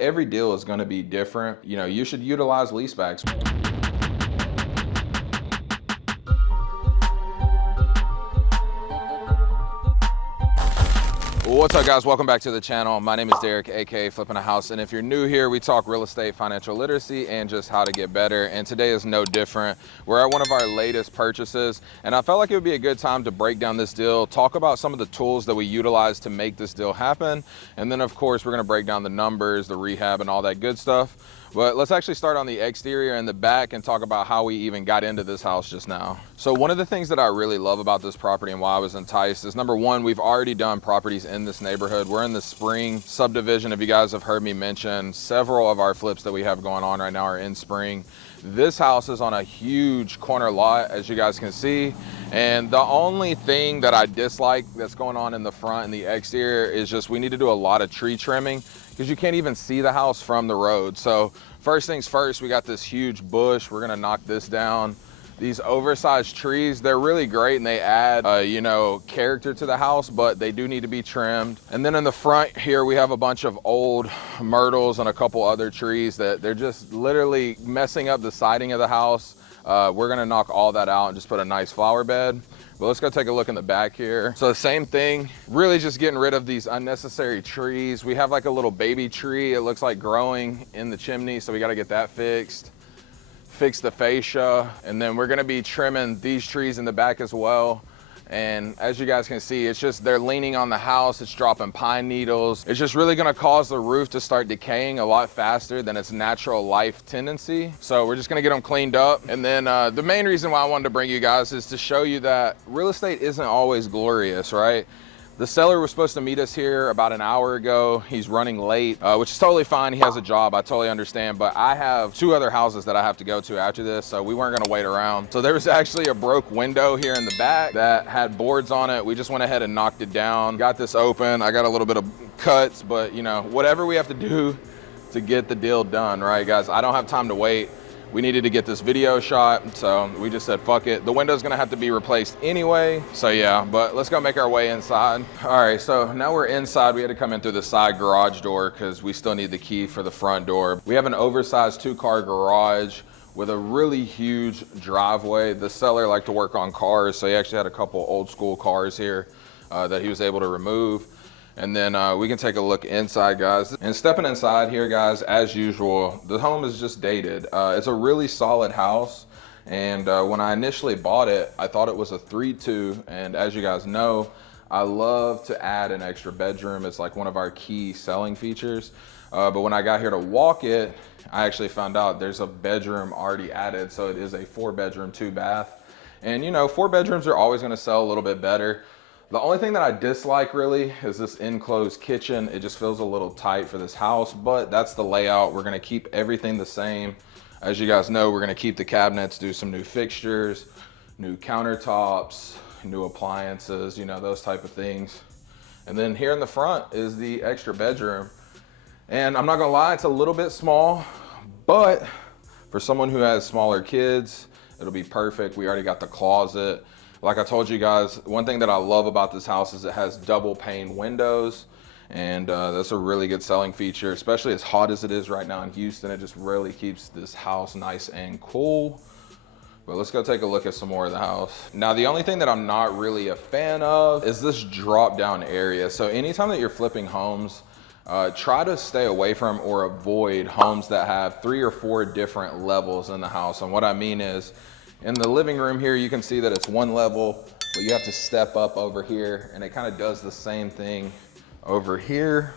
Every deal is going to be different. You know, you should utilize leasebacks. What's up, guys? Welcome back to the channel. My name is Derek, aka Flippingahouse, and if you're new here, we talk real estate, financial literacy, and just how to get better. And today is no different. We're at one of our latest purchases, and I felt like it would be a good time to break down this deal, talk about some of the tools that we utilize to make this deal happen, and then of course we're going to break down the numbers, the rehab, and all that good stuff. But let's actually start on the exterior and the back and talk about how we even got into this house just now. So one of the things that I really love about this property and why I was enticed is, number one, we've already done properties in this neighborhood. We're in the Spring subdivision. If you guys have heard me mention, several of our flips that we have going on right now are in Spring. This house is on a huge corner lot, as you guys can see. And the only thing that I dislike that's going on in the front and the exterior is just we need to do a lot of tree trimming because you can't even see the house from the road. So first things first, we got this huge bush. We're gonna knock this down. These oversized trees, they're really great and they add, you know, character to the house, but they do need to be trimmed. And then in the front here, we have a bunch of old myrtles and a couple other trees that they're just literally messing up the siding of the house. We're gonna knock all that out and just put a nice flower bed. But let's go take a look in the back here. So the same thing, really just getting rid of these unnecessary trees. We have like a little baby tree, it looks like growing in the chimney, so we gotta get that fixed. Fix the fascia, and then we're gonna be trimming these trees in the back as well. And as you guys can see, it's just, they're leaning on the house, it's dropping pine needles. It's just really gonna cause the roof to start decaying a lot faster than its natural life tendency. So we're just gonna get them cleaned up. And then the main reason why I wanted to bring you guys is to show you that real estate isn't always glorious, right? The seller was supposed to meet us here about an hour ago. He's running late, which is totally fine. He has a job, I totally understand, but I have 2 other houses that I have to go to after this, so we weren't gonna wait around. So there was actually a broke window here in the back that had boards on it. We just went ahead and knocked it down. Got this open. I got a little bit of cuts, but you know, whatever we have to do to get the deal done, right, guys? I don't have time to wait. We needed to get this video shot, so we just said, fuck it. The window's gonna have to be replaced anyway. So yeah, but let's go make our way inside. All right, so now we're inside. We had to come in through the side garage door because we still need the key for the front door. We have an oversized 2-car garage with a really huge driveway. The seller liked to work on cars, so he actually had a couple old school cars here that he was able to remove. And then we can take a look inside, guys. And stepping inside here, guys, as usual, the home is just dated. It's a really solid house. And when I initially bought it, I thought it was a 3-2. And as you guys know, I love to add an extra bedroom. It's like one of our key selling features. But when I got here to walk it, I actually found out there's a bedroom already added. So it is a 4-bedroom, 2-bath. And you know, 4 bedrooms are always gonna sell a little bit better. The only thing that I dislike really is this enclosed kitchen. It just feels a little tight for this house, but that's the layout. We're gonna keep everything the same. As you guys know, we're gonna keep the cabinets, do some new fixtures, new countertops, new appliances, you know, those type of things. And then here in the front is the extra bedroom. And I'm not gonna lie, it's a little bit small, but for someone who has smaller kids, it'll be perfect. We already got the closet. Like I told you guys, one thing that I love about this house is it has double pane windows, and that's a really good selling feature, especially as hot as it is right now in Houston. It just really keeps this house nice and cool. But let's go take a look at some more of the house. Now, the only thing that I'm not really a fan of is this drop down area. So anytime that you're flipping homes, try to stay away from or avoid homes that have 3 or 4 different levels in the house. And what I mean is, in the living room here, you can see that it's 1 level, but you have to step up over here, and it kind of does the same thing over here.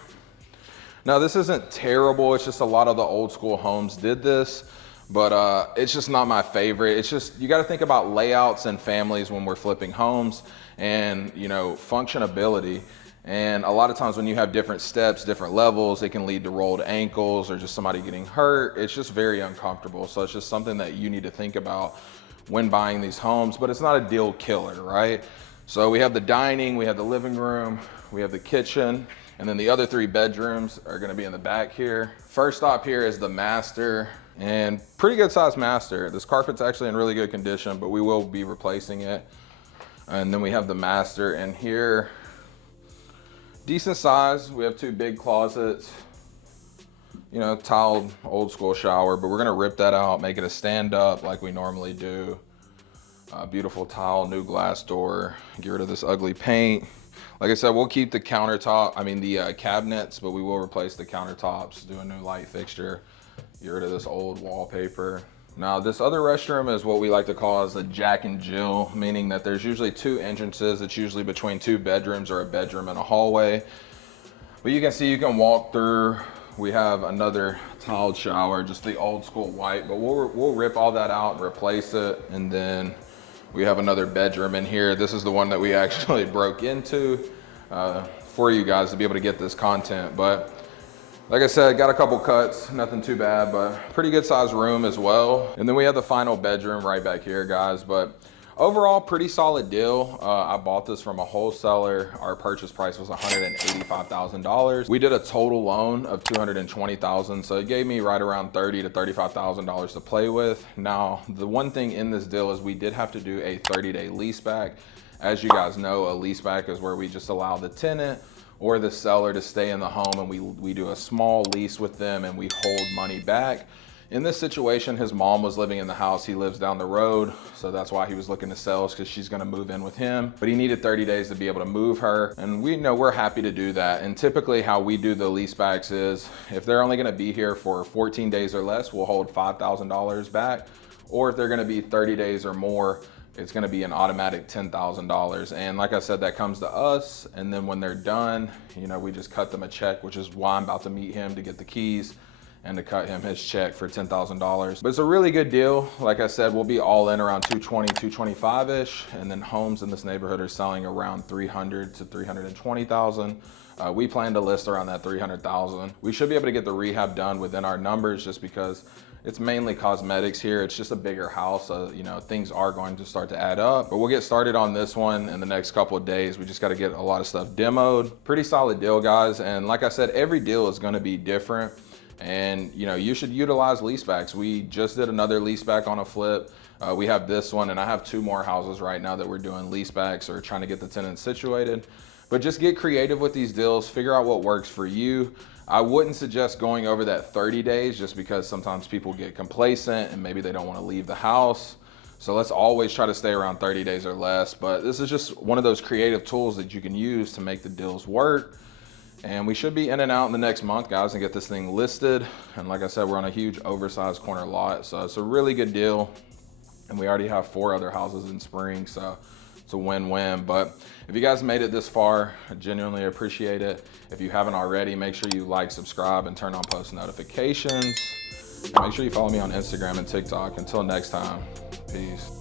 Now, this isn't terrible. It's just a lot of the old school homes did this, but it's just not my favorite. It's just, you got to think about layouts and families when we're flipping homes and, you know, functionability. And a lot of times when you have different steps, different levels, it can lead to rolled ankles or just somebody getting hurt. It's just very uncomfortable. So it's just something that you need to think about when buying these homes, but it's not a deal killer, right? So we have the dining, we have the living room, we have the kitchen, and then the other 3 bedrooms are gonna be in the back here. First stop here is the master, and pretty good sized master. This carpet's actually in really good condition, but we will be replacing it. And then we have the master in here. Decent size. We have 2 big closets, you know, tiled old school shower, but we're gonna rip that out, make it a stand up like we normally do. Beautiful tile, new glass door, get rid of this ugly paint. Like I said, we'll keep the the cabinets, but we will replace the countertops, do a new light fixture, get rid of this old wallpaper. Now this other restroom is what we like to call as a Jack and Jill, meaning that there's usually 2 entrances. It's usually between 2 bedrooms or a bedroom and a hallway. But you can see, you can walk through. We have another tiled shower, just the old school white, but we'll rip all that out and replace it. And then we have another bedroom in here. This is the one that we actually broke into for you guys to be able to get this content. But like I said, got a couple cuts, nothing too bad, but pretty good sized room as well. And then we have the final bedroom right back here, guys. But overall, pretty solid deal. I bought this from a wholesaler. Our purchase price was $185,000. We did a total loan of $220,000, so it gave me right around $30,000 to $35,000 to play with. Now, the one thing in this deal is we did have to do a 30-day lease back. As you guys know, a lease back is where we just allow the tenant or the seller to stay in the home, and we do a small lease with them and we hold money back. In this situation, his mom was living in the house. He lives down the road, so that's why he was looking to sell, because she's gonna move in with him. But he needed 30 days to be able to move her, and we know we're happy to do that. And typically how we do the lease backs is, if they're only gonna be here for 14 days or less, we'll hold $5,000 back. Or if they're gonna be 30 days or more, it's gonna be an automatic $10,000. And like I said, that comes to us. And then when they're done, you know, we just cut them a check, which is why I'm about to meet him to get the keys and to cut him his check for $10,000. But it's a really good deal. Like I said, we'll be all in around 220, 225-ish. And then homes in this neighborhood are selling around 300 to 320,000. We plan to list around that 300,000. We should be able to get the rehab done within our numbers, just because it's mainly cosmetics here. It's just a bigger house, so you know, things are going to start to add up. But we'll get started on this one in the next couple of days. We just got to get a lot of stuff demoed. Pretty solid deal, guys. And like I said, every deal is going to be different. And you know, you should utilize leasebacks. We just did another leaseback on a flip. We have this one, and I have 2 more houses right now that we're doing leasebacks or trying to get the tenants situated. But just get creative with these deals, figure out what works for you. I wouldn't suggest going over that 30 days just because sometimes people get complacent and maybe they don't want to leave the house. So let's always try to stay around 30 days or less. But this is just one of those creative tools that you can use to make the deals work. And we should be in and out in the next month, guys, and get this thing listed. And like I said, we're on a huge oversized corner lot, so it's a really good deal. And we already have 4 other houses in spring, so it's a win-win. But if you guys made it this far, I genuinely appreciate it. If you haven't already, make sure you like, subscribe, and turn on post notifications. Make sure you follow me on Instagram and TikTok. Until next time, peace.